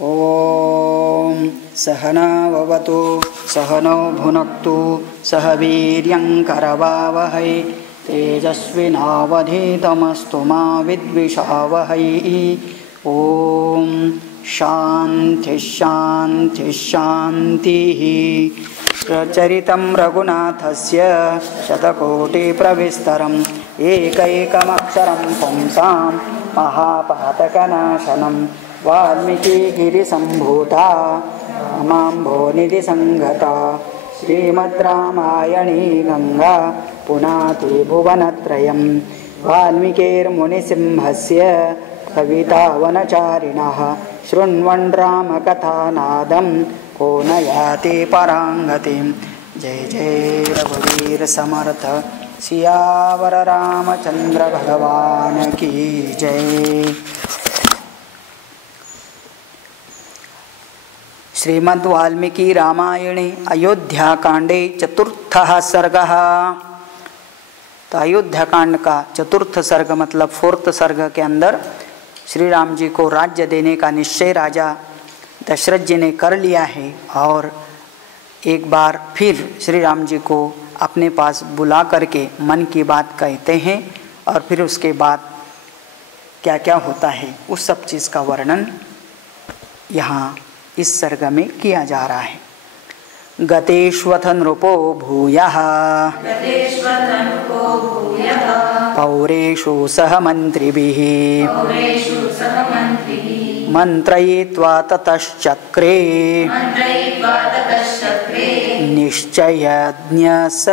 ओम सहनाववतु सहनौ भुनक्तु सह वीर्यं करवावहै तेजस्विनावधीतमस्तु मा विद्विषावहै। ओम शांति शांति शांतिः। प्रचरितं रघुनाथस्य शतकोटिप्रविस्तरम् एकैकमक्षरं पुंसां महापातकनाशनं वाल्मीकिगिरिसम्भूता माम्भोनिधिसंगता श्रीमद् रामायणी गंगा पुनाति भुवनत्रयम्। वाल्मीकिर्मुनिसिंहस्य कवितावनचारिणः शृण्वन् रामकथानादं को न याति पराङ्गतिं। जय जय रघुवीर समर्थ सियावर रामचंद्र भगवान की जय। श्रीमद् वाल्मीकि रामायणे अयोध्या कांडे चतुर्थः सर्गः। तो अयोध्या कांड का चतुर्थ सर्ग मतलब फोर्थ सर्ग के अंदर श्री राम जी को राज्य देने का निश्चय राजा दशरथ जी ने कर लिया है और एक बार फिर श्री राम जी को अपने पास बुला करके मन की बात कहते हैं और फिर उसके बाद क्या क्या होता है उस सब चीज़ का वर्णन यहाँ इस सर्ग में किया जा रहा है। गतेष्वथ नृपो भूयः पौरेषु सह मंत्रिभिः मंत्रयित्वा ततश्चक्रे निश्चयज्ञ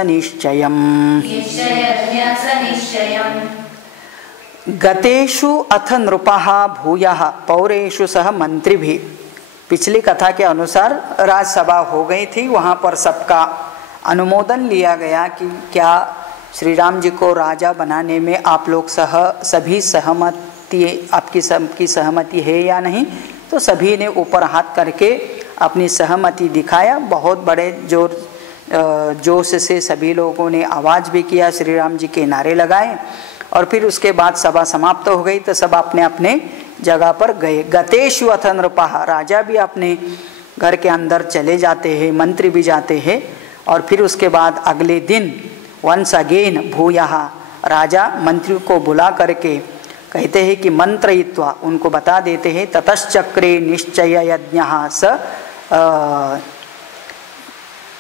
निश्चयम्। गतेषु अथ नृपः भूयः पौरेषु सह मंत्रिभिः। पिछली कथा के अनुसार राजसभा हो गई थी, वहाँ पर सबका अनुमोदन लिया गया कि क्या श्री राम जी को राजा बनाने में आप लोग सभी सहमति आपकी सबकी सहमति है या नहीं। तो सभी ने ऊपर हाथ करके अपनी सहमति दिखाया। बहुत बड़े जोश से सभी लोगों ने आवाज़ भी किया, श्री राम जी के नारे लगाए और फिर उसके बाद सभा समाप्त हो गई। तो सब अपने अपने जगह पर गए। गतेषु अथ नृपः, राजा भी अपने घर के अंदर चले जाते हैं, मंत्री भी जाते हैं और फिर उसके बाद अगले दिन वंस अगेन भूयः, राजा मंत्री को बुला करके कहते हैं कि मंत्रयित्वा, उनको बता देते हैं ततश्चक्रे निश्चय यज्ञः स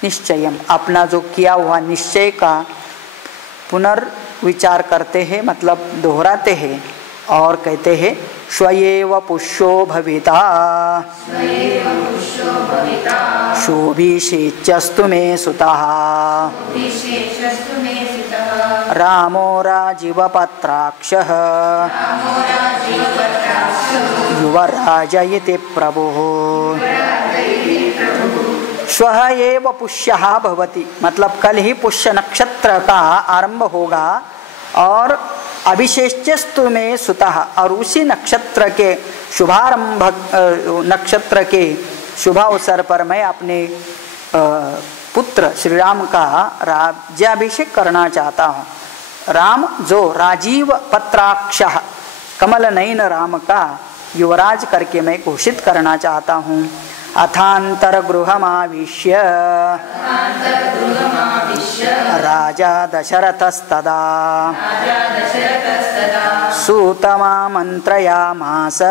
निश्चयम, अपना जो किया हुआ निश्चय का पुनर्विचार करते हैं मतलब दोहराते हैं और कहते हैं स्वयेव पुष्यो भविता शोभिषेच्यस्तु मे सुतः रामो राजीवपत्राक्षः युवराज इति प्रभुः। श्वः एव पुष्यः भवति मतलब कल ही पुष्य नक्षत्र का आरंभ होगा और अभिषेच्यस्तु में सुतः, और उसी नक्षत्र के शुभारंभ नक्षत्र के शुभ अवसर पर मैं अपने पुत्र श्री राम का राज्याभिषेक करना चाहता हूँ। राम जो राजीव पत्राक्षः कमल नयन राम का युवराज करके मैं घोषित करना चाहता हूँ। अथांतर गृहमाविश्य राजा दशरथस्तदा सूतमामन्त्रयामास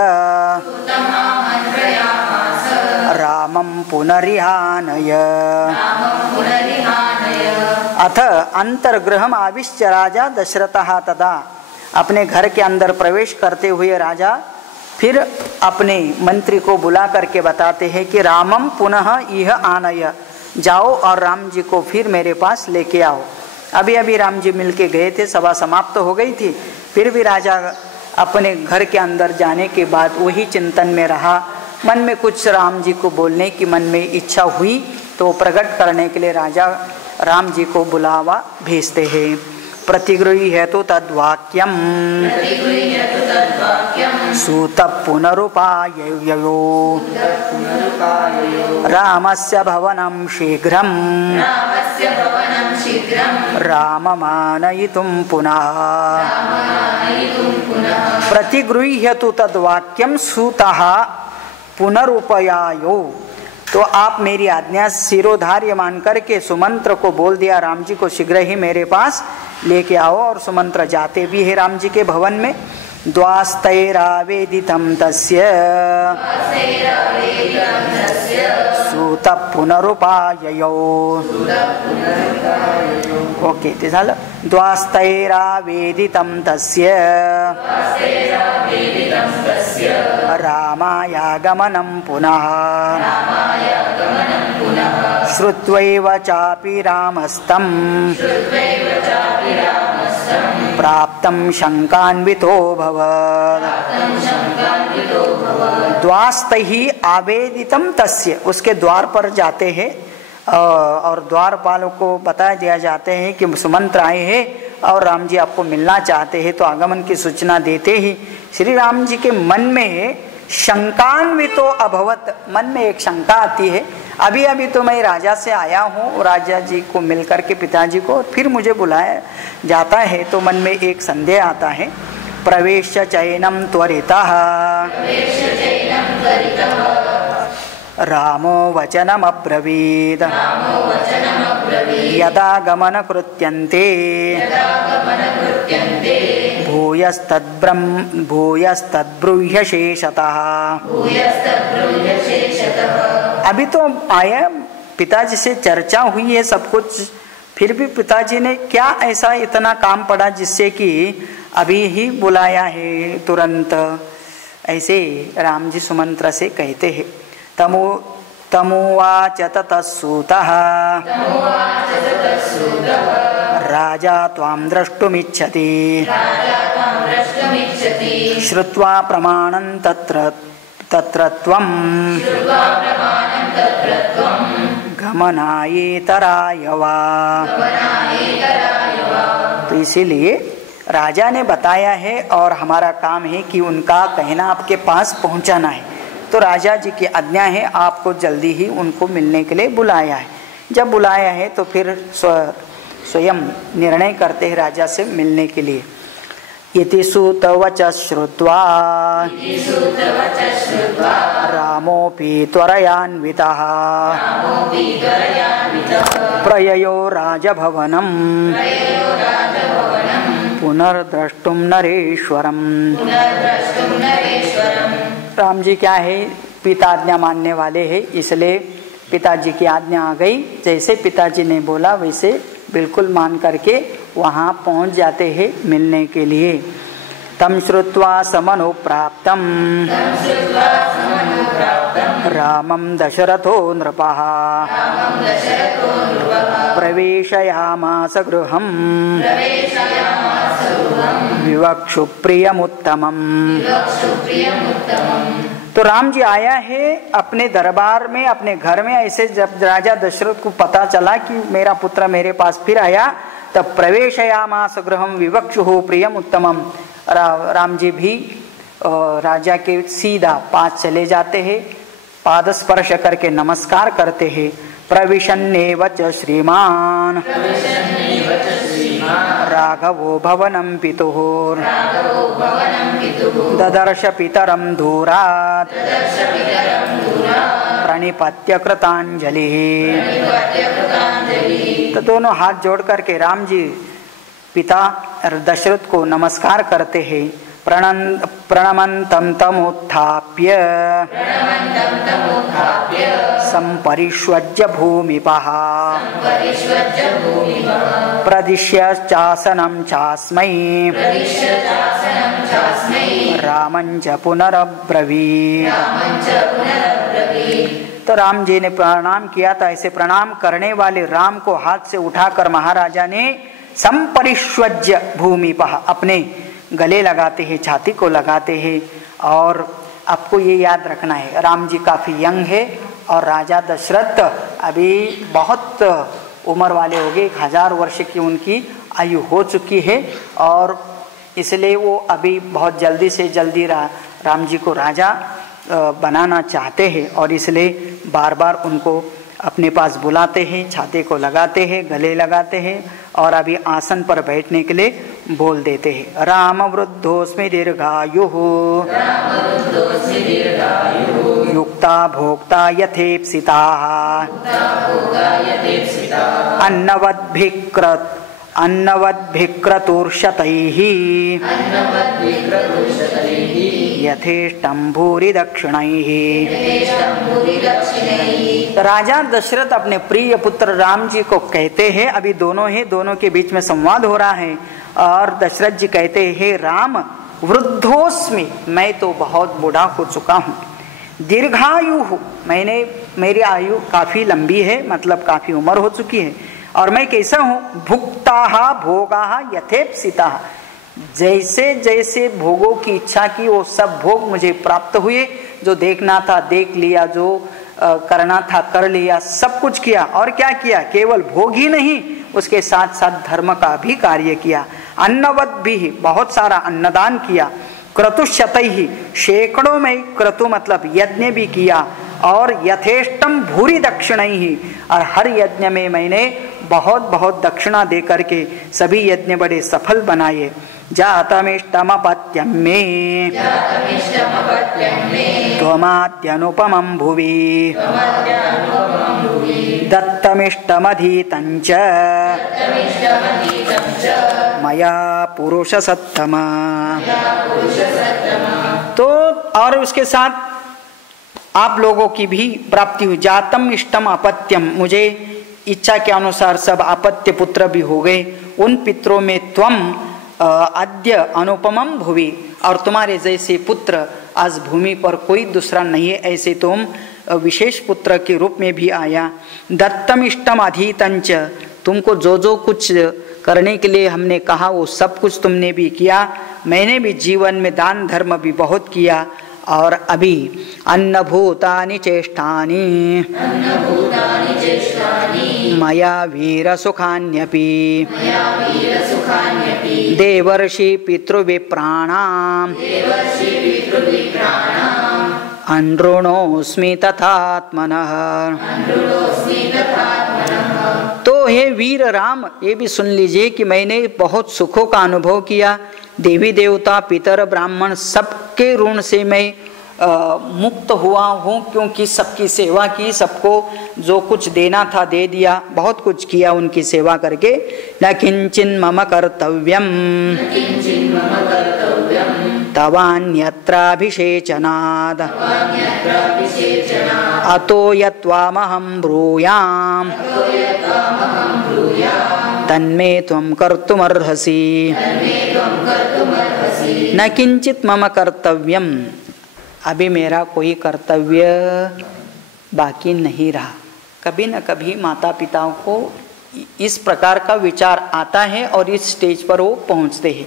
रामं पुनरिहानय। अथ अंतर्गृहम आविश्य राजा दशरथः तदा, अपने घर के अंदर प्रवेश करते हुए राजा फिर अपने मंत्री को बुला करके बताते हैं कि रामम पुनः इह आनय, जाओ और राम जी को फिर मेरे पास लेके आओ। अभी अभी राम जी मिल के गए थे, सभा समाप्त हो गई थी, फिर भी राजा अपने घर के अंदर जाने के बाद वही चिंतन में रहा। मन में कुछ राम जी को बोलने की मन में इच्छा हुई तो प्रकट करने के लिए राजा राम जी को बुलावा भेजते हैं। प्रतिगृह्यतु तद्वाक्यं सूत पुनरुपाययो रामस्य भवनं शीघ्रं राममानयितुं पुनः। प्रतिगृह्यतु तद्वाक्यं सूतः पुनरुपयायो, तो आप मेरी आज्ञा शिरोधार्य मान करके सुमंत्र को बोल दिया राम जी को शीघ्र ही मेरे पास लेके आओ। और सुमंत्र जाते भी है राम जी के भवन में। द्वास्तैरावेदितं तस्य सूत पुनरुपाययो। ओके, ते झालं। द्वास्तैरावेदितं तस्य रामायागमनं पुनः श्रुत्वैव चापि रामस्तं प्राप्तं शंकान्वितो भवत्। द्वास्तैहि आवेदितं तस्य, उसके द्वार पर जाते हैं और द्वारपालों को बता दिया जाते हैं कि सुमंत्र आए हैं और राम जी आपको मिलना चाहते हैं। तो आगमन की सूचना देते ही श्री राम जी के मन में शंकान्वितो अभवत, मन में एक शंका आती है। अभी अभी तो मैं राजा से आया हूँ, राजा जी को मिलकर के पिताजी को फिर मुझे बुलाया जाता है, तो मन में एक संदेह आता है। प्रवेश चैनम त्वरितः रामो वचनम अब्रवीद यदा गमन कृत्यन्ते भूयस्तद्ब्रूह्य शेषतः। अभी तो आया, पिताजी से चर्चा हुई है सब कुछ, फिर भी पिताजी ने क्या ऐसा इतना काम पड़ा जिससे कि अभी ही बुलाया है तुरंत। ऐसे राम जी सुमंत्र से कहते हैं। तमुवाच ततः सूतः राजा त्वां द्रष्टुमिच्छति श्रुत्वा प्रमाणं तत्र त्वं गमनायेतराय वा। तो इसीलिए राजा ने बताया है और हमारा काम है कि उनका कहना आपके पास पहुंचाना है। तो राजा जी की आज्ञा है, आपको जल्दी ही उनको मिलने के लिए बुलाया है। जब बुलाया है तो फिर स्वयं निर्णय करते हैं राजा से मिलने के लिए। इति सूतवच श्रुत्वा रामोऽपि त्वरयान्वितः प्रययो राजभवनं पुनर्द्रष्टुं नरेश्वरम्। राम जी क्या है, पिता आज्ञा मानने वाले हैं, इसलिए पिताजी की आज्ञा आ गई। जैसे पिताजी ने बोला वैसे बिल्कुल मान करके वहां पहुंच जाते हैं मिलने के लिए। तम श्रुत्वा समनुप्राप्तं रामं दशरथो नृपः प्रवेशयामास गृहं विवक्षु प्रियमुत्तमम्। तो राम जी आया है अपने दरबार में, अपने घर में। ऐसे जब राजा दशरथ को पता चला कि मेरा पुत्र मेरे पास फिर आया, तब प्रवेशयामास गृहं विवक्षुः प्रियमुत्तमम्। राम जी भी राजा के सीधा पास चले जाते हैं, पाद स्पर्श करके नमस्कार करते हैं। प्रविशन्नेव च श्रीमान राघवो भवनं पितुः ददर्श पितरं दूरात् प्रणिपत्य कृतांजलिः। तो दोनों हाथ जोड़ करके राम जी पिता दशरथ को नमस्कार करते हैं। प्रणमन्तं तमुत्थाप्य संपरिष्वज्य भूमिपः प्रदिश्य चासनं चास्मै रामं च पुनरब्रवीत्। तो राम जी ने प्रणाम किया था। ऐसे प्रणाम करने वाले राम को हाथ से उठाकर महाराजा ने संपरिष्वज्य भूमिपः अपने गले लगाते हैं, छाती को लगाते हैं। और आपको ये याद रखना है, राम जी काफी यंग है और राजा दशरथ अभी बहुत उम्र वाले हो गए, 1000 वर्ष की उनकी आयु हो चुकी है। और इसलिए वो अभी बहुत जल्दी से जल्दी राम जी को राजा बनाना चाहते हैं और इसलिए बार बार उनको अपने पास बुलाते हैं, छाती को लगाते हैं, गले लगाते हैं और अभी आसन पर बैठने के लिए बोल देते हैं। राम वृद्धोस्मि दीर्घायुः युक्ता भोक्ता यथेप्सिताः अन्नवद्भिक्रतुर्शतैः यथेष्टं भूरि दक्षिणैः। राजा दशरथ अपने प्रिय पुत्र राम जी को कहते हैं, अभी दोनों के बीच में संवाद हो रहा है, और दशरथ जी कहते हैं, राम वृद्धोस्मि, मैं तो बहुत बूढ़ा हो चुका हूँ, दीर्घायु हूँ, मेरी आयु काफी लंबी है, मतलब काफी उम्र हो चुकी है, और मैं कैसा हूँ, भुक्ता भोगा यथेप्सिता, जैसे जैसे भोगों की इच्छा की वो सब भोग मुझे प्राप्त हुए, जो देखना था देख लिया, जो करना था कर लिया, सब कुछ किया। और क्या किया, केवल भोग ही नहीं, उसके साथ साथ धर्म का भी कार्य किया। अन्नवत भी, बहुत सारा अन्नदान किया। क्रतुशतैहि, सैकड़ों में क्रतु मतलब यज्ञ भी किया। और यथेष्टम भूरि दक्षिणैहि, और हर यज्ञ में मैंने बहुत बहुत दक्षिणा दे करके सभी यज्ञ बड़े सफल बनाए। जातमिष्टमपत्यं मे त्वमाद्यनुपमं भुवि दत्तमिष्टमधीतं च मया पुरुषसत्तमा। तो और उसके साथ आप लोगों की भी प्राप्ति हुई। जातम इष्टम अपत्यम, मुझे इच्छा के अनुसार सब अपत्य पुत्र भी हो गए। उन पितरों में त्वम अद्य अनुपमम भुवि, और तुम्हारे जैसे पुत्र आज भूमि पर कोई दूसरा नहीं है, ऐसे तुम विशेष पुत्र के रूप में भी आया। दत्तम इष्टम अधीतंच, तुमको जो जो कुछ करने के लिए हमने कहा वो सब कुछ तुमने भी किया। मैंने भी जीवन में दान धर्म भी बहुत किया। और अभी अन्नभूतानि चेष्टानि मया वीर सुखान्यपि देवर्षि पितृविप्राणाम् अनृणोस्मि तथात्मनः। तो हे वीर राम, ये भी सुन लीजिए कि मैंने बहुत सुखों का अनुभव किया। देवी देवता पितर ब्राह्मण सबके ऋण से मैं मुक्त हुआ हूँ, क्योंकि सबकी सेवा की, सबको जो कुछ देना था दे दिया, बहुत कुछ किया उनकी सेवा करके। न किंचिन मम कर्तव्यम तवान्यत्राभिषेचनाद अतो यत्त्वामहं ब्रूयाम तन्मे त्वं कर्तुमर्हसि। न किंचित मम कर्तव्यम, अभी मेरा कोई कर्तव्य बाकी नहीं रहा। कभी न कभी माता पिताओं को इस प्रकार का विचार आता है और इस स्टेज पर वो पहुंचते हैं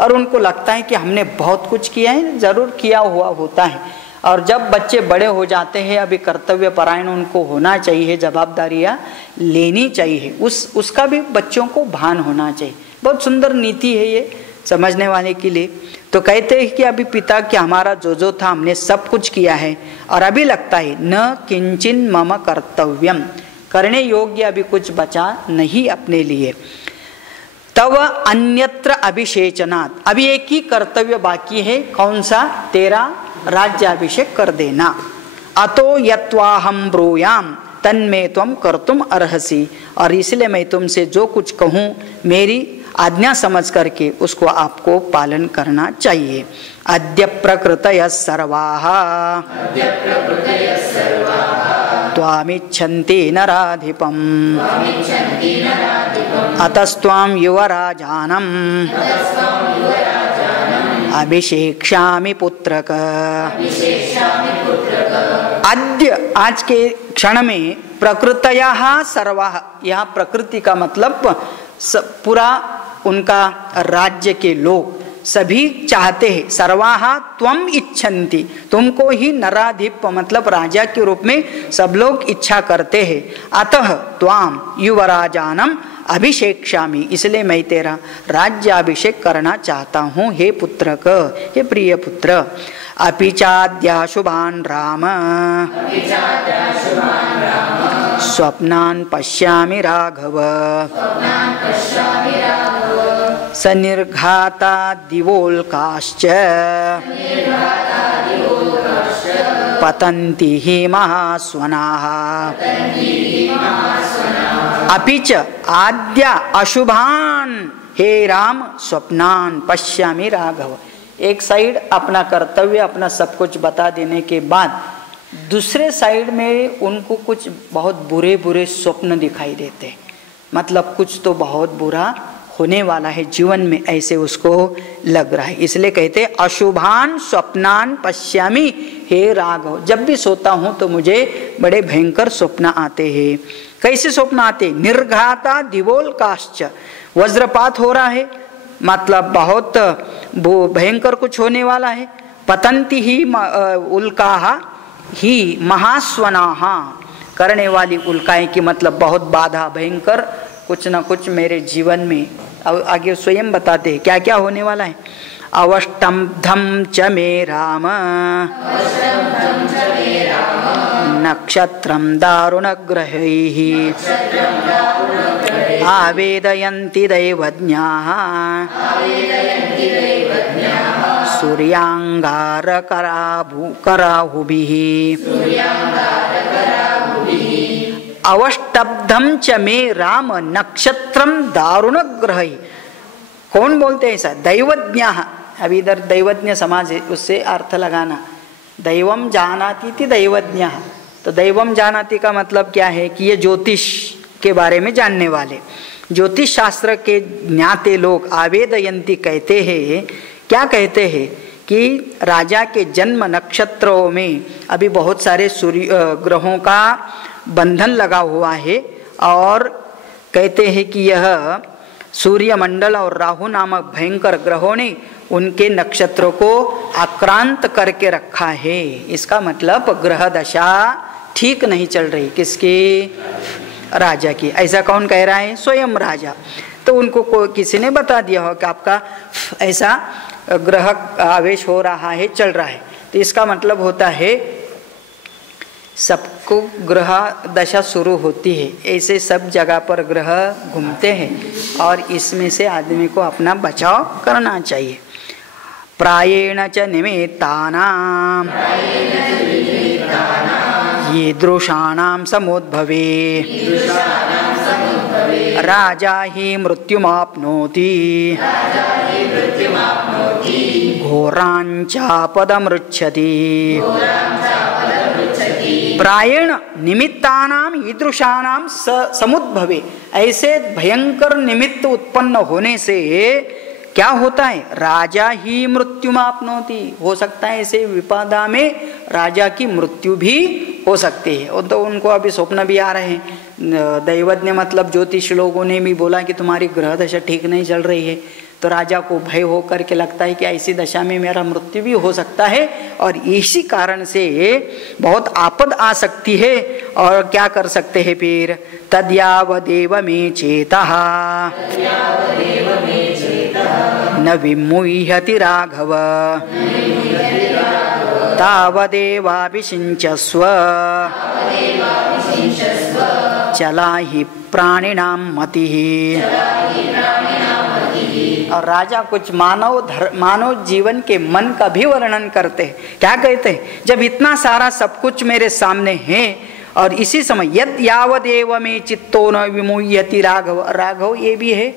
और उनको लगता है कि हमने बहुत कुछ किया है, जरूर किया हुआ होता है। और जब बच्चे बड़े हो जाते हैं, अभी कर्तव्य परायण उनको होना चाहिए, जवाबदारियाँ लेनी चाहिए, उसका भी बच्चों को भान होना चाहिए। बहुत सुंदर नीति है ये समझने वाले के लिए। तो कहते हैं कि अभी पिता कि हमारा जो जो था हमने सब कुछ किया है, और अभी लगता है न किंचिन मम कर्तव्यम, करने योग्य अभी कुछ बचा नहीं अपने लिए। तव अन्यत्र अभिषेचनात्, अभी एक ही कर्तव्य बाकी है, कौन सा, तेरा राज्याभिषेक कर देना। अतो यत्वाहं ब्रूयाम तन्मे त्वं कर्तुम अर्हसि, और इसलिए मैं तुमसे जो कुछ कहूँ मेरी आज्ञा समझ करके उसको आपको पालन करना चाहिए। अद्य प्रकृतयः सर्वाः त्वामिच्छन्ति नराधिपम् अतस्त्वां युवराजानम् अभिषेक्ष्यामि पुत्रक। अद्य, आज के क्षण में, प्रकृतयः सर्वाः, यहाँ प्रकृति का मतलब पूरा उनका राज्य के लोग सभी चाहते हैं। सर्वाहा त्वम इच्छन्ति, तुमको ही नराधिप मतलब राजा के रूप में सब लोग इच्छा करते हैं। अतः त्वाम युवराजानम अभिषेक्ष्यामि, इसलिए मैं तेरा राज्याभिषेक करना चाहता हूँ हे पुत्रक, हे प्रिय पुत्र। अपि चाद्याशुभान् राम स्वप्नान् पश्यामि राघव स निर्घाता दिवोल्काश्च पतन्ति हि महास्वनाः अपि च आद्य अशुभान हे राम स्वप्नान पश्यामि राघव। एक साइड अपना कर्तव्य अपना सब कुछ बता देने के बाद दूसरे साइड में उनको कुछ बहुत बुरे बुरे स्वप्न दिखाई देते, मतलब कुछ तो बहुत बुरा होने वाला है जीवन में, ऐसे उसको लग रहा है। इसलिए कहते अशुभान स्वप्नान पश्यामि हे राघव। जब भी सोता हूं तो मुझे बड़े भयंकर स्वप्न आते हैं। कैसे स्वप्न आते? निर्घाता दिवोल्काश्च, वज्रपात हो रहा है, मतलब बहुत भयंकर कुछ होने वाला है। पतंती ही उल्काहा ही महास्वनाः, करने वाली उल्काएं की मतलब बहुत बाधा भयंकर कुछ ना कुछ मेरे जीवन में। अब आगे स्वयं बताते हैं क्या क्या होने वाला है। अवष्टम्भं च मे राम नक्षत्रं दारुणग्रहैः आवेदयन्ति दैवज्ञाः सूर्याङ्गारकराहुभिः। अवष्टब्धम च मे राम नक्षत्रम दारुणग्रहैः। कौन बोलते हैं ऐसा? दैवज्ञाः। अभी इधर दैवज्ञ समाज है, उससे अर्थ लगाना। दैवम जानाति थी दैवज्ञाः, तो दैवम जानाति का मतलब क्या है कि ये ज्योतिष के बारे में जानने वाले, ज्योतिष शास्त्र के ज्ञाते लोग। आवेदयंती कहते हैं, क्या कहते हैं कि राजा के जन्म नक्षत्रों में अभी बहुत सारे सूर्य ग्रहों का बंधन लगा हुआ है, और कहते हैं कि यह सूर्यमंडल और राहु नामक भयंकर ग्रहों ने उनके नक्षत्रों को आक्रांत करके रखा है। इसका मतलब ग्रह दशा ठीक नहीं चल रही। किसकी? राजा की। ऐसा कौन कह रहा है? स्वयं राजा। तो उनको किसी ने बता दिया हो कि आपका ऐसा ग्रह आवेश हो रहा है, चल रहा है। तो इसका मतलब होता है सबको ग्रह दशा शुरू होती है, ऐसे सब जगह पर ग्रह घूमते हैं, और इसमें से आदमी को अपना बचाव करना चाहिए। प्रायेण च निमित्तानां ईदृशानां समुद्भवे राजा हि मृत्युमाप्नोति घोराञ्चापदमृच्छति। प्रायेण निमित्तानाम ईदृशानाम समुद्भवे, ऐसे भयंकर निमित्त उत्पन्न होने से क्या होता है? राजा ही मृत्युमाप्नोति। हो सकता है ऐसे विपदा में राजा की मृत्यु भी हो सकती है। और तो उनको अभी स्वप्न भी आ रहे हैं। दैवज्ञ मतलब ज्योतिष लोगों ने भी बोला कि तुम्हारी ग्रह दशा ठीक नहीं चल रही है, तो राजा को भय हो करके लगता है कि ऐसी दशा में मेरा मृत्यु भी हो सकता है, और इसी कारण से बहुत आपद आ सकती है। और क्या कर सकते हैं फिर? तद्यावदेव मे चेतः न विमुह्यति राघव तावदेवाभिषिञ्चस्व चला हि प्राणिनां मतिः। और राजा कुछ मानव जीवन के मन का भी वर्णन करते हैं। क्या कहते हैं? जब इतना सारा सब कुछ मेरे सामने है, और इसी समय यद यावदेव में चित्तो न विमुह्यति राघव। राघव ये भी है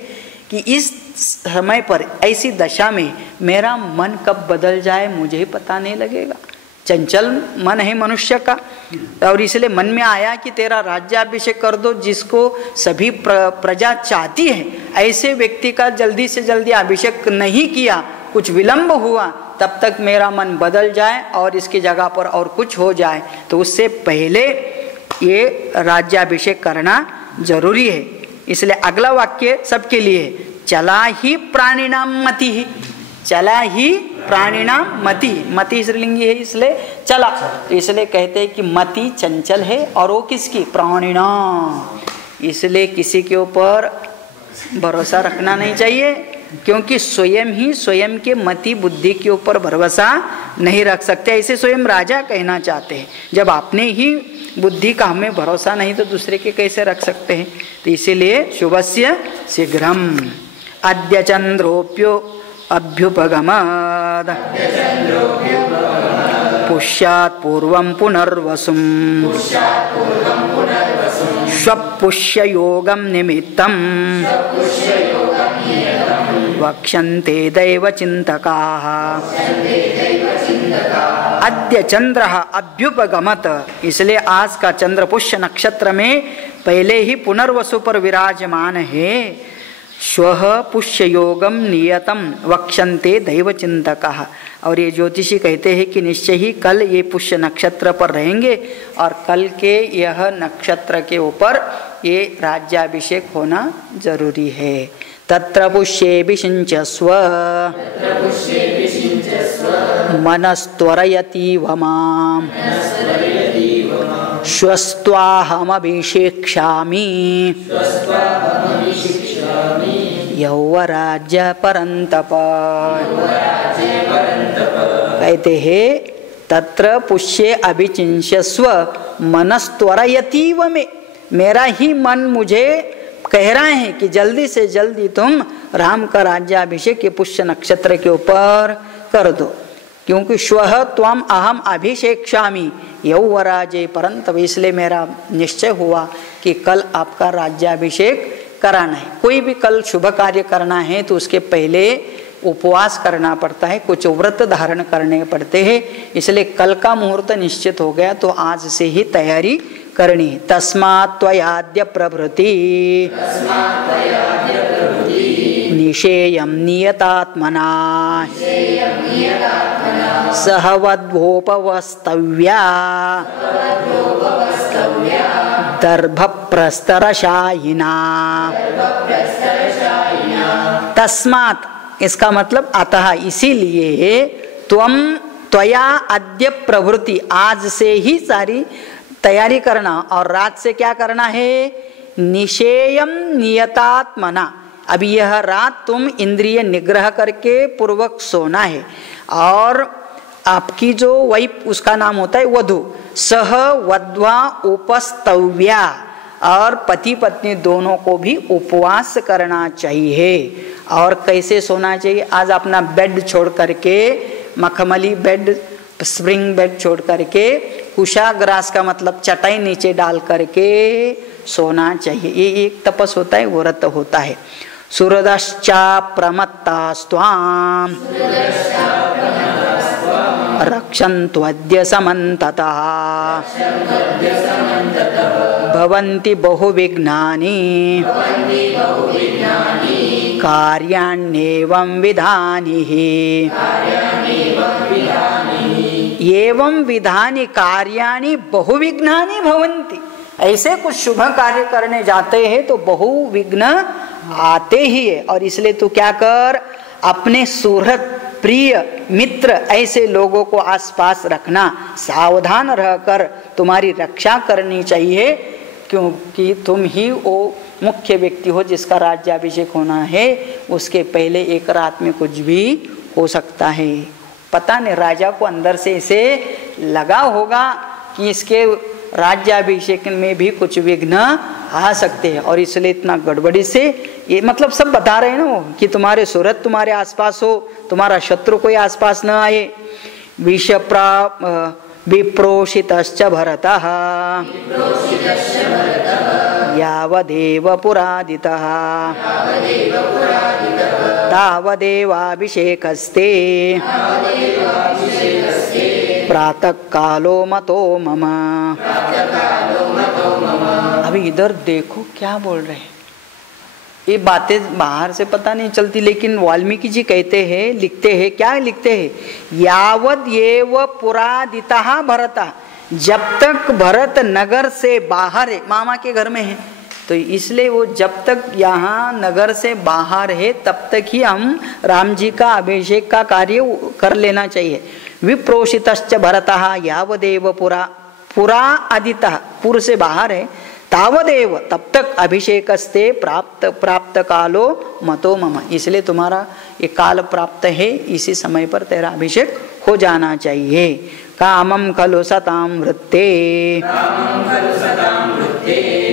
कि इस समय पर ऐसी दशा में मेरा मन कब बदल जाए मुझे पता नहीं लगेगा। चंचल मन है मनुष्य का, और इसलिए मन में आया कि तेरा राज्याभिषेक कर दो, जिसको सभी प्रजा चाहती है, ऐसे व्यक्ति का जल्दी से जल्दी अभिषेक नहीं किया, कुछ विलंब हुआ, तब तक मेरा मन बदल जाए और इसकी जगह पर और कुछ हो जाए, तो उससे पहले ये राज्याभिषेक करना जरूरी है। इसलिए अगला वाक्य सबके लिए, चला ही प्राणिनाम मति ही। चला ही प्राणिनाम मति, मति श्रीलिंगी है इसलिए चला, इसलिए कहते हैं कि मति चंचल है, और वो किसकी? प्राणिनाम। इसलिए किसी के ऊपर भरोसा रखना नहीं चाहिए, क्योंकि स्वयं ही स्वयं के मति बुद्धि के ऊपर भरोसा नहीं रख सकते। ऐसे स्वयं राजा कहना चाहते हैं, जब आपने ही बुद्धि का हमें भरोसा नहीं तो दूसरे के कैसे रख सकते हैं। तो इसीलिए शुभस्य शीघ्रम, अद्य चंद्रोप्यो अभ्युपगमद पुष्यात् पूर्वं पुनर्वसुं स्वपुष्य योगं निमित्तं वक्ष्यन्ते दैवचिन्तकाः। अद्य चंद्र अभ्युपगमत, इसलिए आज का चंद्र पुष्य नक्षत्र में पहले ही पुनर्वसु पर विराजमान है। श्वः पुष्य योगम नियतम वक्ष्यन्ते दैवचिन्तकाः, और ये ज्योतिषी कहते हैं कि निश्चय ही कल ये पुष्य नक्षत्र पर रहेंगे और कल के यह नक्षत्र के ऊपर ये राज्याभिषेक होना जरूरी है। तत्र पुष्ये विषिञ्चस्व मनस्त्वरयतीव माम् श्वस्त्वाहमभिषेक्ष्यामि यौवराज्य परन्तप। कहते हैं तत्र पुष्ये अभिचिंस्यस्व मनस्त्वरयतीव में, मेरा ही मन मुझे कह रहे हैं कि जल्दी से जल्दी तुम राम का राज्याभिषेक पुष्य नक्षत्र के ऊपर कर दो, क्योंकि श्वः त्वम अहम अभिषेक्ष्यामि यौवराजे परन्तप, इसलिए मेरा निश्चय हुआ कि कल आपका राज्याभिषेक कराना है। कोई भी कल शुभ कार्य करना है तो उसके पहले उपवास करना पड़ता है, कुछ व्रत धारण करने पड़ते हैं, इसलिए कल का मुहूर्त निश्चित हो गया तो आज से ही तैयारी करनी। तस्मात् त्वयाद्य प्रभृति निषेयं नियतात्मना सहवद्वोपवस्तव्या दर्भप्रस्तरशायिना। तस्मात् इसका मतलब अतः, इसीलिए त्वया अद्य प्रवृत्ति, आज से ही सारी तैयारी करना। और रात से क्या करना है? निषेयम नियतात्मना, अभी यह रात तुम इंद्रिय निग्रह करके पूर्वक सोना है। और आपकी जो वाइफ, उसका नाम होता है वधु, सह वध्वा उपस्तव्या, और पति पत्नी दोनों को भी उपवास करना चाहिए। और कैसे सोना चाहिए? आज अपना बेड छोड़ करके, मखमली बेड, स्प्रिंग बेड छोड़ करके कुशाग्रास का मतलब चटाई नीचे डाल करके सोना चाहिए। ये एक तपस होता है, व्रत होता है। सूरदश्चा प्रमत्तास्त्वां रक्षन्त्वद्य समन्ततः भवन्ति बहुविघ्नानि कार्याण्येवं विधानि। एवं विधानि कार्याणि बहुविघ्नानि भवन्ति, ऐसे कुछ शुभ कार्य करने जाते हैं तो बहुविघ्न आते ही है। और इसलिए तू क्या कर, अपने सुहृद प्रिय मित्र ऐसे लोगों को आसपास रखना, सावधान रहकर तुम्हारी रक्षा करनी चाहिए, क्योंकि तुम ही वो मुख्य व्यक्ति हो जिसका राज्याभिषेक होना है। उसके पहले एक रात में कुछ भी हो सकता है। पता नहीं राजा को अंदर से इसे लगा होगा कि इसके राज्याभिषेक में भी कुछ विघ्न आ सकते हैं, और इसलिए इतना गड़बड़ी से ये मतलब सब बता रहे हैं ना वो, कि तुम्हारे सुहृद तुम्हारे आसपास हो, तुम्हारा शत्रु कोई आसपास न आए। विप्रोषितश्च भरतः यावदेव पुरादितः तावदेवाभिषेकस्ते प्रातः कालो मतो मम। अभी इधर देखो क्या बोल रहे हैं, ये बातें बाहर से पता नहीं चलती, लेकिन वाल्मीकि जी कहते हैं, लिखते हैं, क्या लिखते हैं? यावद येव पुरादितः भरतः, जब तक भरत नगर से बाहर है, मामा के घर में है, तो इसलिए वो जब तक यहाँ नगर से बाहर है तब तक ही हम राम जी का अभिषेक का कार्य कर लेना चाहिए। विप्रोषितश्च भरतः यावदेव पुरा आदितः, पुर से बाहर है, तावदेव तब तक अभिषेकस्ते प्राप्त कालो मतो मम, इसलिए तुम्हारा ये काल प्राप्त है, इसी समय पर तेरा अभिषेक हो जाना चाहिए। कामं खलु सतां वृत्ते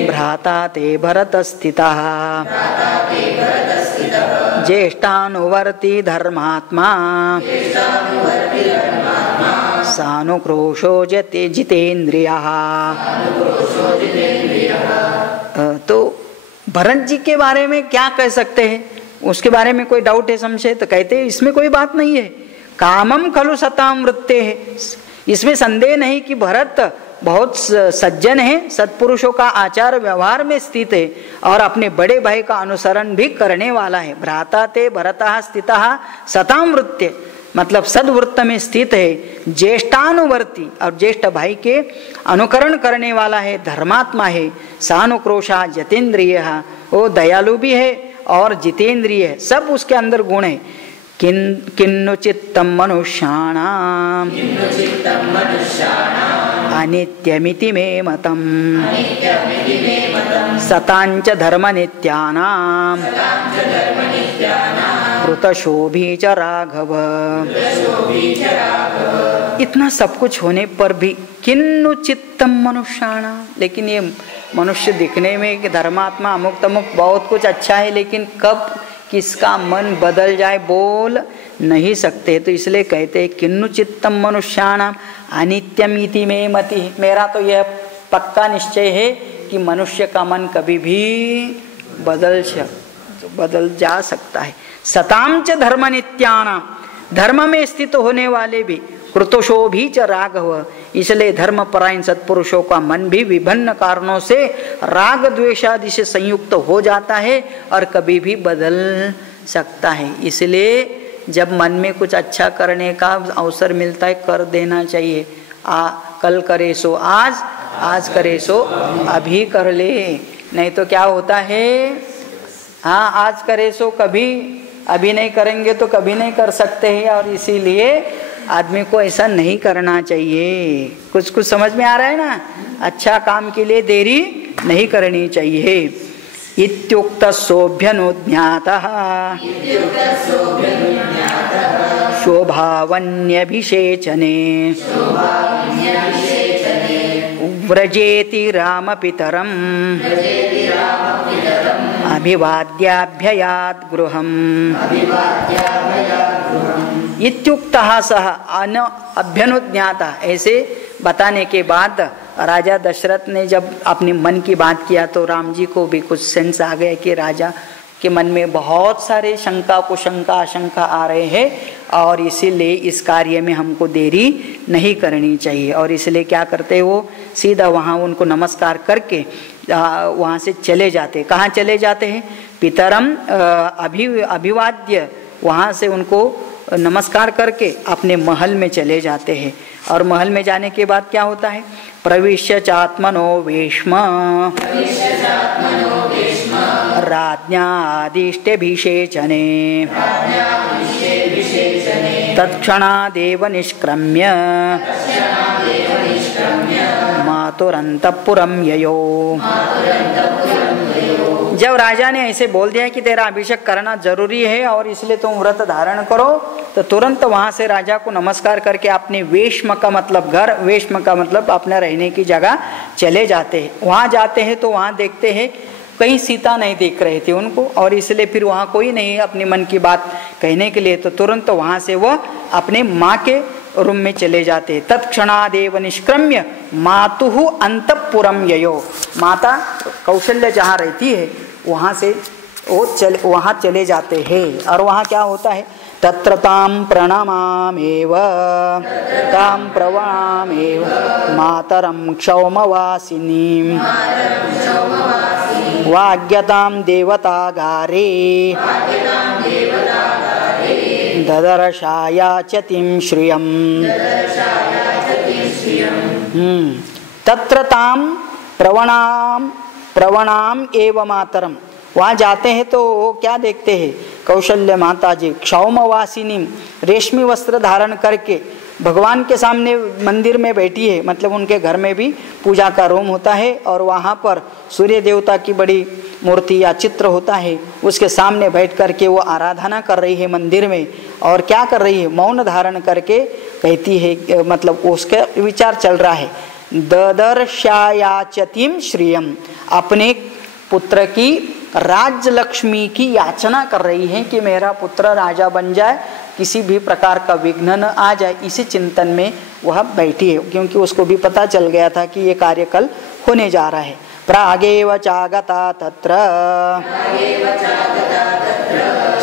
भ्राता ते भरत स्थितः ज्येष्ठानुवर्ती धर्मात्मा सानुक्रोशो जितेन्द्रियः। तो भरत जी के बारे में क्या कह सकते हैं, उसके बारे में कोई डाउट है, संशय? तो कहते हैं इसमें कोई बात नहीं है। कामम खलु सताम वृत्ते है, इसमें संदेह नहीं कि भरत बहुत सज्जन है, सत्पुरुषों का आचार व्यवहार में स्थित है और अपने बड़े भाई का अनुसरण भी करने वाला है। भ्राता ते भरतः स्थितः सताम वृत्ते, मतलब सद्वृत्त में स्थित है, ज्येष्ठानुवर्ती और ज्येष्ठ भाई के अनुकरण करने वाला है, धर्मात्मा है। सानुक्रोशा जितेंद्रिय, वो दयालु भी है और जितेंद्रिय है, सब उसके अंदर गुण है। किन्नु चित्तम मनुष्याणाम अनित्यमिति मे मतम सतांच धर्म नित्यानाम कृतशोभी च राघव। इतना सब कुछ होने पर भी किन्नु चित्तम मनुष्याणाम, लेकिन ये मनुष्य दिखने में धर्मात्मा अमुक तमुक बहुत कुछ अच्छा है, लेकिन कब किसका मन बदल जाए बोल नहीं सकते। तो इसलिए कहते हैं किन्नु चित्तम मनुष्याणाम अनित्यमिति में मति, मेरा तो यह पक्का निश्चय है कि मनुष्य का मन कभी भी बदल जा सकता है। सताम च धर्म नित्यानाम, धर्म में स्थित होने वाले भी, कृतशोभी च राघव, इसलिए धर्म परायण सत्पुरुषों का मन भी विभिन्न कारणों से राग द्वेषादि से संयुक्त हो जाता है और कभी भी बदल सकता है। इसलिए जब मन में कुछ अच्छा करने का अवसर मिलता है कर देना चाहिए। कल करे सो आज करे सो अभी कर ले, नहीं तो क्या होता है, हाँ आज करे सो कभी, अभी नहीं करेंगे तो कभी नहीं कर सकते हैं, और इसीलिए आदमी को ऐसा नहीं करना चाहिए। कुछ कुछ समझ में आ रहा है ना, अच्छा काम के लिए देरी नहीं करनी चाहिए। इत्युक्त सोभ्यनुज्ञातः शोभावन्यभिषेचने व्रजेति रामपितरम् अभिवाद्याभ्ययात् गृहम्। इत्युक्तः सः अभ्यनुज्ञाता, ऐसे बताने के बाद राजा दशरथ ने जब अपने मन की बात किया तो राम जी को भी कुछ सेंस आ गया कि राजा के मन में बहुत सारे शंका आशंका आ रहे हैं, और इसीलिए इस कार्य में हमको देरी नहीं करनी चाहिए। और इसलिए क्या करते वो सीधा वहाँ उनको नमस्कार करके वहाँ से चले जाते। कहाँ चले जाते हैं? पितरम अभिवाद्य, वहाँ से उनको नमस्कार करके अपने महल में चले जाते हैं। और महल में जाने के बाद क्या होता है? प्रविश्य चात्मनो वेश्म राज्ञादिष्टेभिषेचने तत्क्षणादेव निष्क्रम्य मातुरंतपुरम ययो। जब राजा ने ऐसे बोल दिया कि तेरा अभिषेक करना जरूरी है और इसलिए तुम व्रत धारण करो, तो तुरंत वहां से राजा को नमस्कार करके अपने वेश्म का मतलब घर, वेश्म का मतलब अपने रहने की जगह चले जाते हैं। वहां जाते हैं तो वहां देखते हैं कहीं सीता नहीं दिख रही थी उनको, और इसलिए फिर वहां कोई नहीं अपनी मन की बात कहने के लिए, तो तुरंत वहां से वो अपने माँ के रूम में चले जाते। तत्क्षणादेव निष्क्रम्य मातुहु अंतपुरम ययो, माता कौशल्य जहाँ रहती है वहाँ से वो वहाँ चले जाते हैं। और वहाँ क्या होता है? तत्र ताम प्रणमामेव ताम प्रवणामेव मातरम क्षौमवासिनीं वाग्यतां देवतागारे ददर्शायाचतिं श्रियम्। तत्र ताम प्रवणाम एव मातरम, वहाँ जाते हैं तो क्या देखते हैं? कौशल्य माता जी क्षौमवासिनी, रेशमी वस्त्र धारण करके भगवान के सामने मंदिर में बैठी है, मतलब उनके घर में भी पूजा का रूम होता है, और वहाँ पर सूर्य देवता की बड़ी मूर्ति या चित्र होता है, उसके सामने बैठ करके वो आराधना कर रही है मंदिर में। और क्या कर रही है? मौन धारण करके कहती है, मतलब उसका विचार चल रहा है, ददर्शायाचतिम श्रियम, अपने पुत्र की राज्य लक्ष्मी की याचना कर रही हैं कि मेरा पुत्र राजा बन जाए, किसी भी प्रकार का विघ्न न आ जाए। इसी चिंतन में वह बैठी है, क्योंकि उसको भी पता चल गया था कि ये कार्य कल होने जा रहा है। प्रागेव चागता तत्र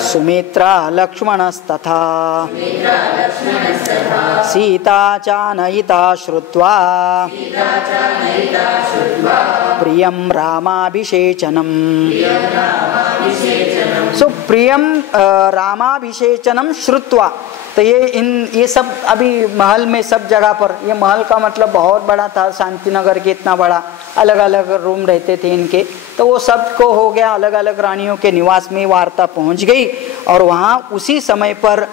सुमित्रा लक्ष्मणस्तथा सीता चानयिता श्रुत्वा प्रियं रामाभिषेचनम्। सो प्रियम रामाभिषेचनम श्रुत्वा, तो ये सब अभी महल में सब जगह पर, ये महल का मतलब बहुत बड़ा था, शांतिनगर के इतना बड़ा, अलग अलग रूम रहते थे इनके, तो वो सबको हो गया, अलग अलग रानियों के निवास में वार्ता पहुंच गई। और वहाँ उसी समय पर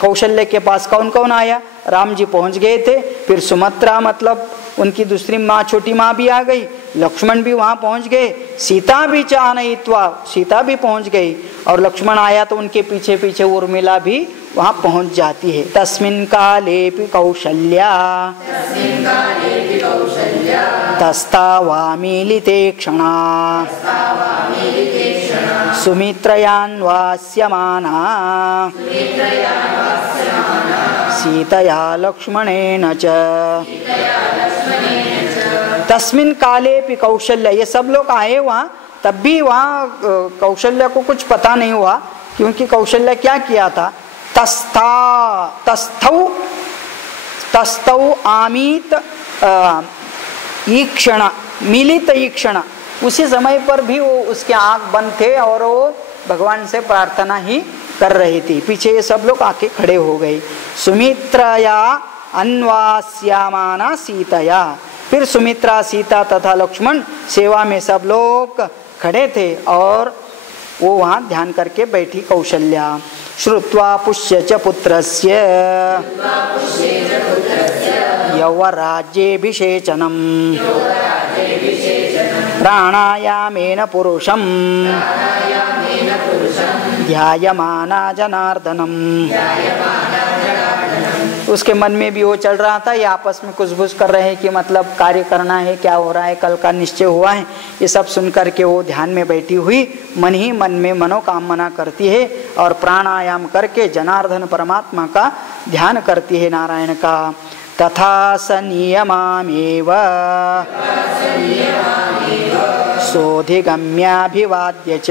कौशल्य के पास कौन कौन आया, राम जी पहुंच गए थे, फिर सुमित्रा मतलब उनकी दूसरी माँ, छोटी माँ भी आ गई, लक्ष्मण भी वहाँ पहुँच गए, सीता भी चानयित्वा, सीता भी पहुँच गई, और लक्ष्मण आया तो उनके पीछे पीछे उर्मिला भी वहाँ पहुँच जाती है। तस्मिन् कालेऽपि कौशल्या तस्तावामीलिते क्षणा सुमित्रयान्वास्यमाना सीतया लक्ष्मणेन च। तस्मिन् कालेऽपि कौशल्य, ये सब लोग आए वहाँ, तब भी वहाँ कौशल्य को कुछ पता नहीं हुआ, क्योंकि कौशल्य क्या किया था, तस्थौ आमीत ईक्षण, मिलित ईक्षण, उसी समय पर भी वो उसके आंख बंद थे और वो भगवान से प्रार्थना ही कर रही थी। पीछे ये सब लोग आके खड़े हो गए। सुमित्रया अन्वास्यामाना सीतया, फिर सुमित्रा, सीता तथा लक्ष्मण सेवा में सब लोग खड़े थे और वो वहाँ ध्यान करके बैठी कौशल्या। श्रुत्वा पुष्य च पुत्रस्य यौवराज्येऽभिषेचनम् प्राणायामेन पुरुषं ध्यायमाना जनार्दनम्। उसके मन में भी वो चल रहा था, ये आपस में कुछ कर रहे हैं कि मतलब कार्य करना है, क्या हो रहा है, कल का निश्चय हुआ है। ये सब सुन करके वो ध्यान में बैठी हुई मन ही मन में मनोकामना करती है और प्राणायाम करके जनार्दन परमात्मा का ध्यान करती है, नारायण का। तथा स नियमामेव सोऽधिगम्याभिवाद्य च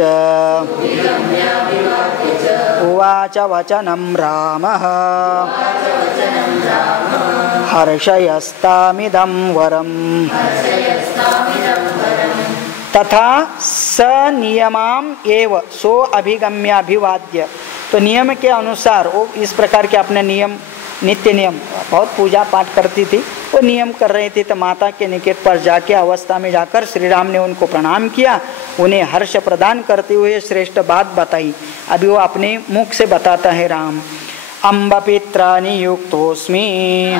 उवाच वचनं रामः हर्षयस्तामिदं वरम्। तथा स नियमाम एव सो अभिगम्याभिवाद्य, तो नियम के अनुसार वो इस प्रकार के अपने नियम, नित्य नियम, बहुत पूजा पाठ करती थी, वो नियम कर रहे थे। तो माता के निकट पर जाके अवस्था में जाकर श्री राम ने उनको प्रणाम किया, उन्हें हर्ष प्रदान करते हुए श्रेष्ठ बात बताई। अभी वो अपने मुख से बताता है राम। अम्ब पित्रा नियुक्तोऽस्मि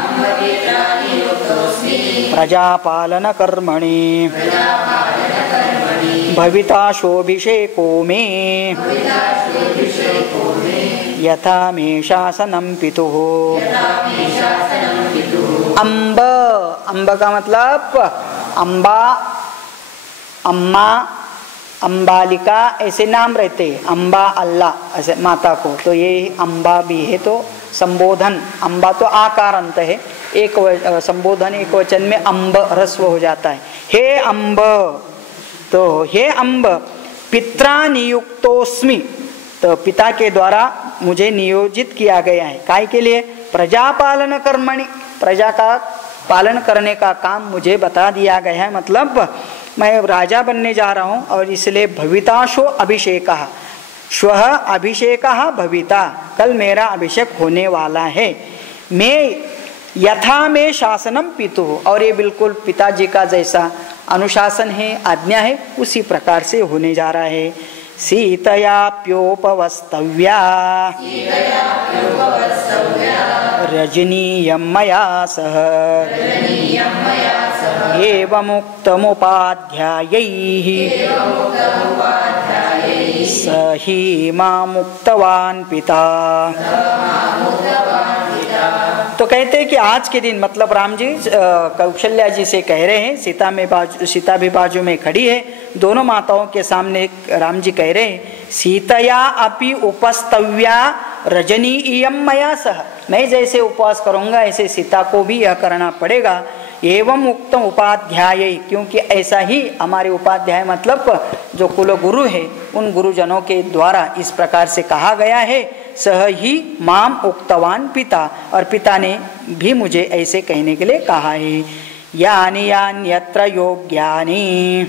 प्रजापालन कर्मणि भविताशोऽभिषेको मे यथा मे शासनं पितुः। अम्ब, अम्ब का मतलब अम्बा, अम्मा, अम्बालिका ऐसे नाम रहते हैं, अम्बा अल्लाह ऐसे माता को, तो ये अम्बा भी है। तो संबोधन, अम्बा तो आकार अंत है, एक संबोधन एक वचन में अम्ब ह्रस्व हो जाता है। हे अम्ब, तो हे अम्ब पित्रा नियुक्तोस्मि, तो पिता के द्वारा मुझे नियोजित किया गया है। काय के लिए? प्रजापालन कर्मणि, प्रजा का पालन करने का काम मुझे बता दिया गया है, मतलब मैं राजा बनने जा रहा हूँ और इसलिए भविताशो अभिषेकः, श्वः अभिषेकः भविता, कल मेरा अभिषेक होने वाला है। मैं यथा में शासनम पितु, और ये बिल्कुल पिताजी का जैसा अनुशासन है, आज्ञा है, उसी प्रकार से होने जा रहा है। सीतयाप्योपवस्तव्या रजनीयं मया सह एवमुक्तमुपाध्यायैः स हि मामुक्तवान् पिता। तो कहते हैं कि आज के दिन मतलब राम जी कौशल्या जी से कह रहे हैं, सीता भी बाजू में खड़ी है, दोनों माताओं के सामने राम जी कह रहे हैं, सीतया अपि उपस्तव्या रजनी इयम मया सह, मैं जैसे उपवास करूंगा ऐसे सीता को भी यह करना पड़ेगा। एवं उक्तम उपाध्याय, क्योंकि ऐसा ही हमारे उपाध्याय मतलब जो कुल गुरु है उन गुरुजनों के द्वारा इस प्रकार से कहा गया है। सह ही माम उक्तवान पिता, और पिता ने भी मुझे ऐसे कहने के लिए कहा है। यानि यान्यत्र योग्यानि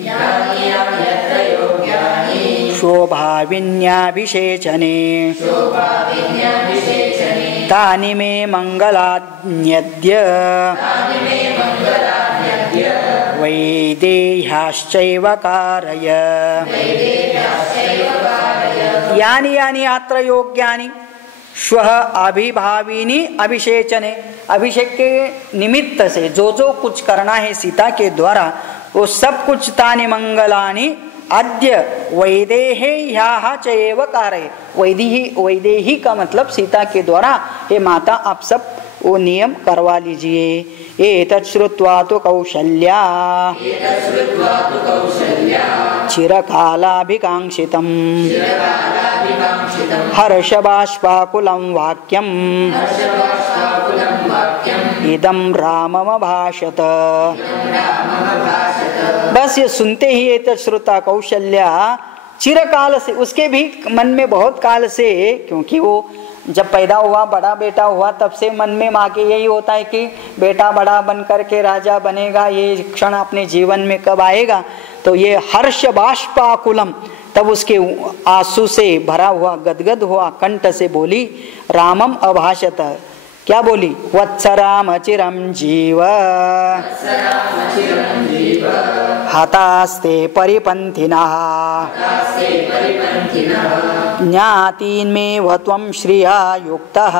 शोभाविन्याभिषेचने तानि मे मंगलान्यद्य वैदेह्याश्चैव कारय। यानि यानि अत्र योग्यानि श्वः अभिभाविनी अभिषेचने, अभिषेक के निमित्त से जो जो कुछ करना है सीता के द्वारा वो सब कुछ तानि मंगलानि अद्य वैदेह्याः चैव कारय। वैदेही का मतलब सीता के द्वारा हे माता आप सब वो नियम करवा लीजिए। एतत् श्रुत्वा तु कौशल्या चिरकालाभिकांक्षितं हर्षबाष्पाकुलं वाक्यम् इदं राममभाषत। बस ये सुनते ही एतत् श्रुता कौशल्या चिरकाल से, उसके भी मन में बहुत काल से, क्योंकि वो जब पैदा हुआ बड़ा बेटा हुआ तब से मन में माँ के यही होता है कि बेटा बड़ा बन करके राजा बनेगा, ये क्षण अपने जीवन में कब आएगा। तो ये हर्ष बाष्पाकुलम, तब उसके आंसू से भरा हुआ गदगद हुआ कंठ से बोली रामम अभाषत, क्या बोली? वत्स राम चिरम जीव हतास्ते परिपन्थिनः ज्ञातीन्मेव त्वं श्रिया युक्तः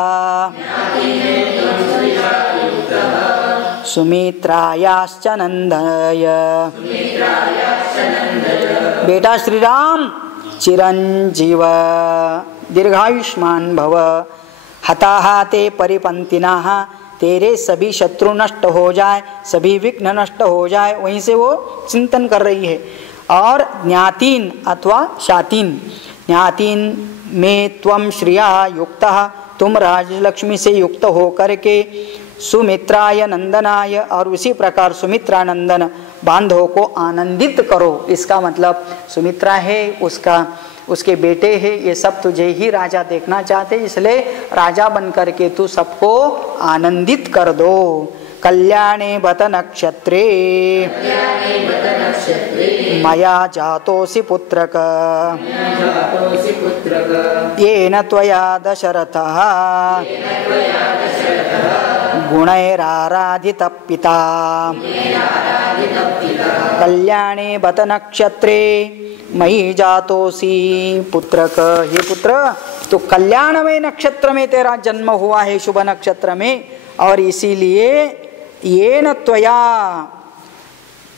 सुमित्रायाश्च नन्दय। बेटा श्री राम चिरंजीव दीर्घायुष्मान भव, हताहा ते परिपंथिनाः, तेरे सभी शत्रु नष्ट हो जाए, सभी विघ्न नष्ट हो जाए, वहीं से वो चिंतन कर रही है। और ज्ञातीन अथवा शातीन, ज्ञातीन में त्वम श्रिया युक्तः, तुम राजलक्ष्मी से युक्त हो करके सुमित्राय नंदनाय, और उसी प्रकार सुमित्रा नंदन बांधवों को आनंदित करो। इसका मतलब सुमित्रा है, उसके बेटे हैं, ये सब तुझे ही राजा देखना चाहते, इसलिए राजा बन करके तू सबको आनंदित कर दो। कल्याणे बत नक्षत्रे मया जातोसि पुत्रक येन त्वया दशरथः गुणैराराधितः पिता। कल्याणे बत नक्षत्रे मई जातोसी पुत्रक, हे पुत्र तो कल्याणमय नक्षत्र में तेरा जन्म हुआ है, शुभ नक्षत्र में, और इसीलिए ये न त्वया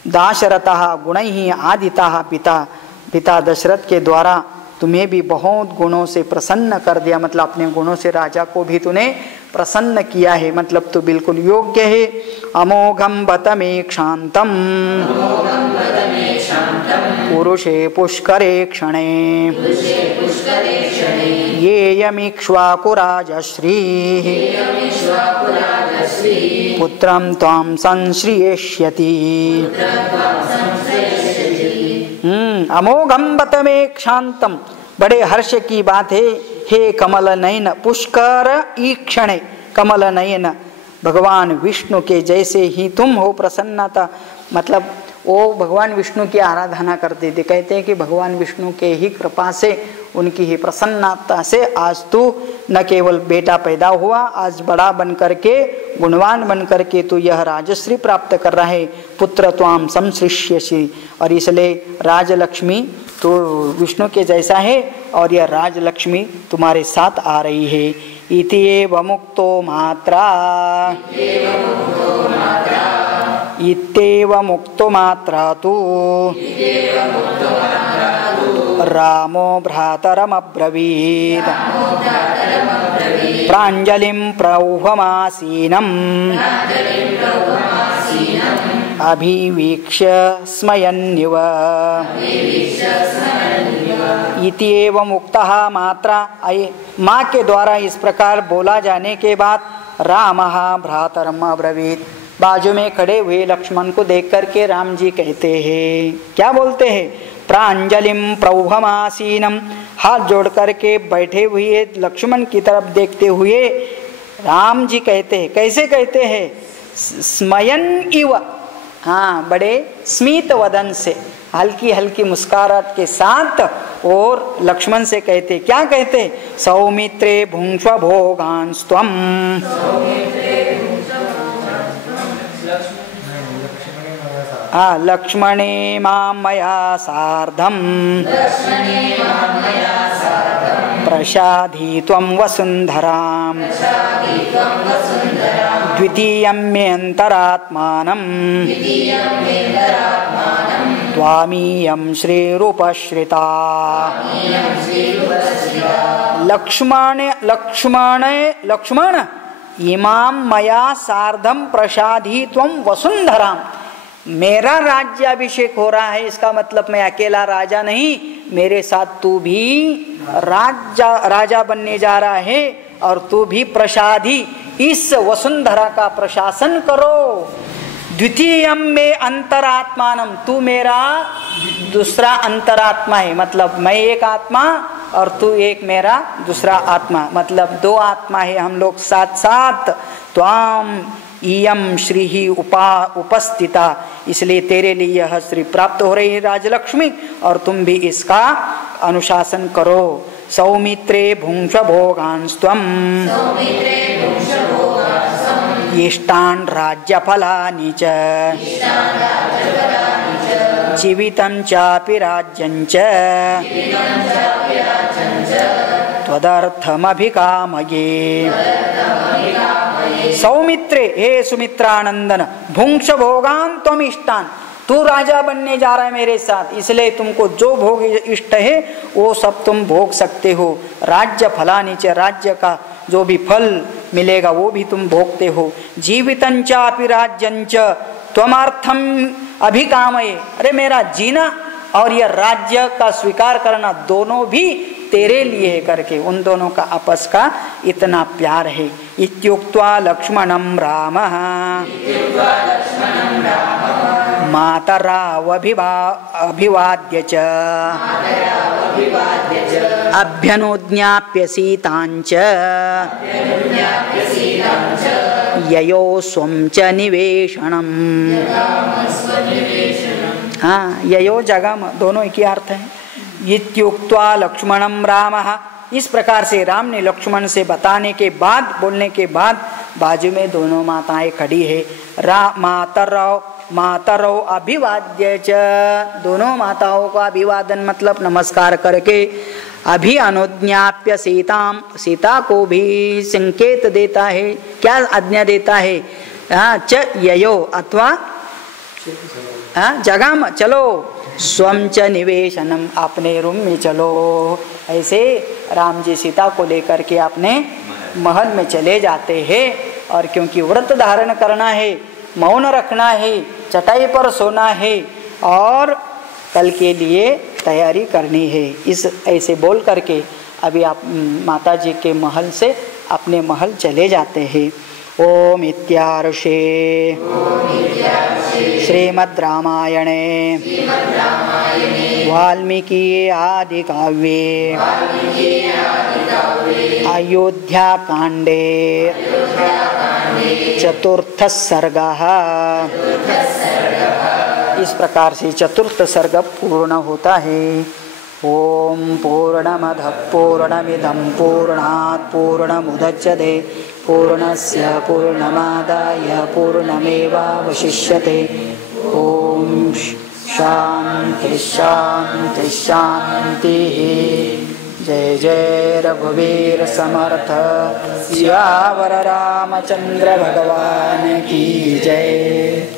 दाशरथः गुणैः आदितः पिता, पिता दशरथ के द्वारा तुम्हें भी बहुत गुणों से प्रसन्न कर दिया, मतलब अपने गुणों से राजा को भी तूने प्रसन्न किया है, मतलब तू बिल्कुल योग्य है। अमोघम बत मे क्षांतम पुरुषे पुष्करे क्षणे येयमीक्ष्वाकुराजश्री पुत्रं त्वां संश्रियेष्यति। अमोघम बत मे क्षांतम, बड़े हर्ष की बात है हे कमल नयन पुष्कर ईक्षणे, कमल नयन भगवान विष्णु के जैसे ही तुम हो प्रसन्नता, मतलब वो भगवान विष्णु की आराधना करते थे। कहते हैं कि भगवान विष्णु के ही कृपा से, उनकी ही प्रसन्नता से आज तू न केवल बेटा पैदा हुआ, आज बड़ा बन करके गुणवान बन करके तू यह राजश्री प्राप्त कर रहा है। पुत्र त्वाम संसृष्यसि, और इसलिए राजलक्ष्मी तो विष्णु के जैसा है और यह राजलक्ष्मी तुम्हारे साथ आ रही है। इति एव मुक्तो मात्रा इत्येवमुक्तो मात्रा तु रामो भ्रातरमब्रवीत् प्राञ्जलिं प्रौहमासीनम् अभिवीक्ष्य स्मयन्निव। इति एवं उक्तः मात्रा माँ के द्वारा इस प्रकार बोला जाने के बाद रामः भ्रातरम अब्रवीत्, बाजू में खड़े हुए लक्ष्मण को देख करके राम जी कहते हैं, क्या बोलते हैं? प्रांजलिम प्रौहमासीनम, हाथ जोड़ करके बैठे हुए लक्ष्मण की तरफ देखते हुए राम जी कहते हैं, कैसे कहते हैं? स्मयन इव, हाँ, बड़े स्मित वदन से, हल्की हल्की मुस्कुराहट के साथ, और लक्ष्मण से कहते, क्या कहते? सौमित्रे भुंक्ष्व भोगांस्त्वं, लक्ष्मणे मां मया सार्धं प्रसादी त्वं वसुन्धरां द्वितीयं मे अन्तरात्मानं त्वामीयं श्रीरूपश्रिता। लक्ष्मण इमां मया सार्धं प्रसादी त्वं वसुन्धरां, मेरा राज्याभिषेक हो रहा है, इसका मतलब मैं अकेला राजा नहीं, मेरे साथ तू भी राजा बनने जा रहा है, और तू भी प्रसादी, इस वसुंधरा का प्रशासन करो। द्वितीयम में अंतरात्मानम, तू मेरा दूसरा अंतरात्मा है, मतलब मैं एक आत्मा और तू एक मेरा दूसरा आत्मा, मतलब दो आत्मा है हम लोग साथ साथ। त्वाम इयम श्री ही उपस्थिता, इसलिए तेरे लिए यह श्री प्राप्त हो रही है राजलक्ष्मी, और तुम भी इसका अनुशासन करो। सौमित्रे भुंक्ष्व भोगांस्त्वं इष्टान् राज्यफलानि च जीवितं चापि राज्यं च त्वदर्थमभिकामये। सौमित्रे, हे सुमित्रानंदन, भुंक्ष भोगान त्वम इष्टान, तू राजा बनने जा रहा है मेरे साथ, इसलिए तुमको जो भोग इष्ट है वो सब तुम भोग सकते हो। राज्य फलानीचे, राज्य का जो भी फल मिलेगा वो भी तुम भोगते हो। जीवितं चापि राज्यं च त्वमर्थम अभिकामये, अरे मेरा जीना और यह राज्य का स्वीकार करना दोनों भी तेरे लिए करके, उन दोनों का आपस का इतना प्यार है। इत्युक्त्वा लक्ष्मणं रामः मातरावभिवाद्य च अभ्यनुज्ञाप्य सीतांच ययो स्वं च निवेशनम्। हाँ, ययो जगम दोनों एक ही अर्थ है। इत्युक्त्वा लक्ष्मणं रामः, इस प्रकार से राम ने लक्ष्मण से बताने के बाद, बोलने के बाद, बाजू में दोनों माताएं खड़ी है। मातरौ अभिवाद्य च, दोनों माताओं का अभिवादन मतलब नमस्कार करके, अभि अनुज्ञाप्य सीताम, सीता को भी संकेत देता है, क्या आज्ञा देता है? च ययो, अथवा जगह में चलो, स्वं च निवेशनम, अपने रूम में चलो। ऐसे राम जी सीता को लेकर के अपने महल में चले जाते हैं, और क्योंकि व्रत धारण करना है, मौन रखना है, चटाई पर सोना है, और कल के लिए तैयारी करनी है, इस ऐसे बोल करके अभी आप माता जी के महल से अपने महल चले जाते हैं। ओम इत्यार्षे श्रीमद् रामायणे वाल्मीकि आदि काव्ये अयोध्या कांडे चतुर्थ सर्गः, इस प्रकार से चतुर्थ सर्ग पूर्ण होता है। ओम पूर्णमदः पूर्णमिदं पूर्णात् पूर्णमुदच्यते पूर्णस्य पूर्णमादाय पूर्णमेवावशिष्यते। ओम शांति शांति शांति। जय जय रघुवीर समर्थ सियावर रामचंद्र भगवान की जय।